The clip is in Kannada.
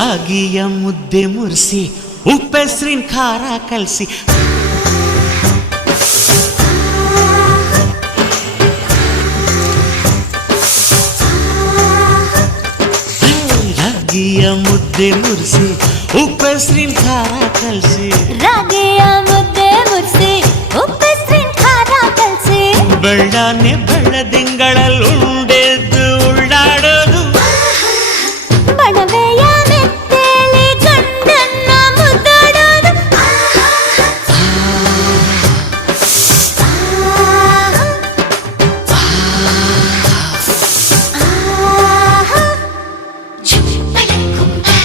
ರಾಗಿಯ ಮುದ್ದೆ ಮುರಿಸಿ ಉಪ್ಪೆಸ್ರಿನ ಖಾರ ಕಲಸಿ ರಾಗಿಯ ಮುದ್ದೆ ಮುರಿಸಿ ಉಪ್ಪೆಸ್ರಿನ ಖಾರ ಕಲಸಿ ರಾಗಿಯ ಮುದ್ದೆ ಮುರಿಸಿ ಉಪ್ಪೆಸ್ರಿನ ಖಾರ ಕಲಸಿ ಬೆಳ್ಳನೆ ಬೆಳ್ಳದಿಂಗಳಲ್ಲಿ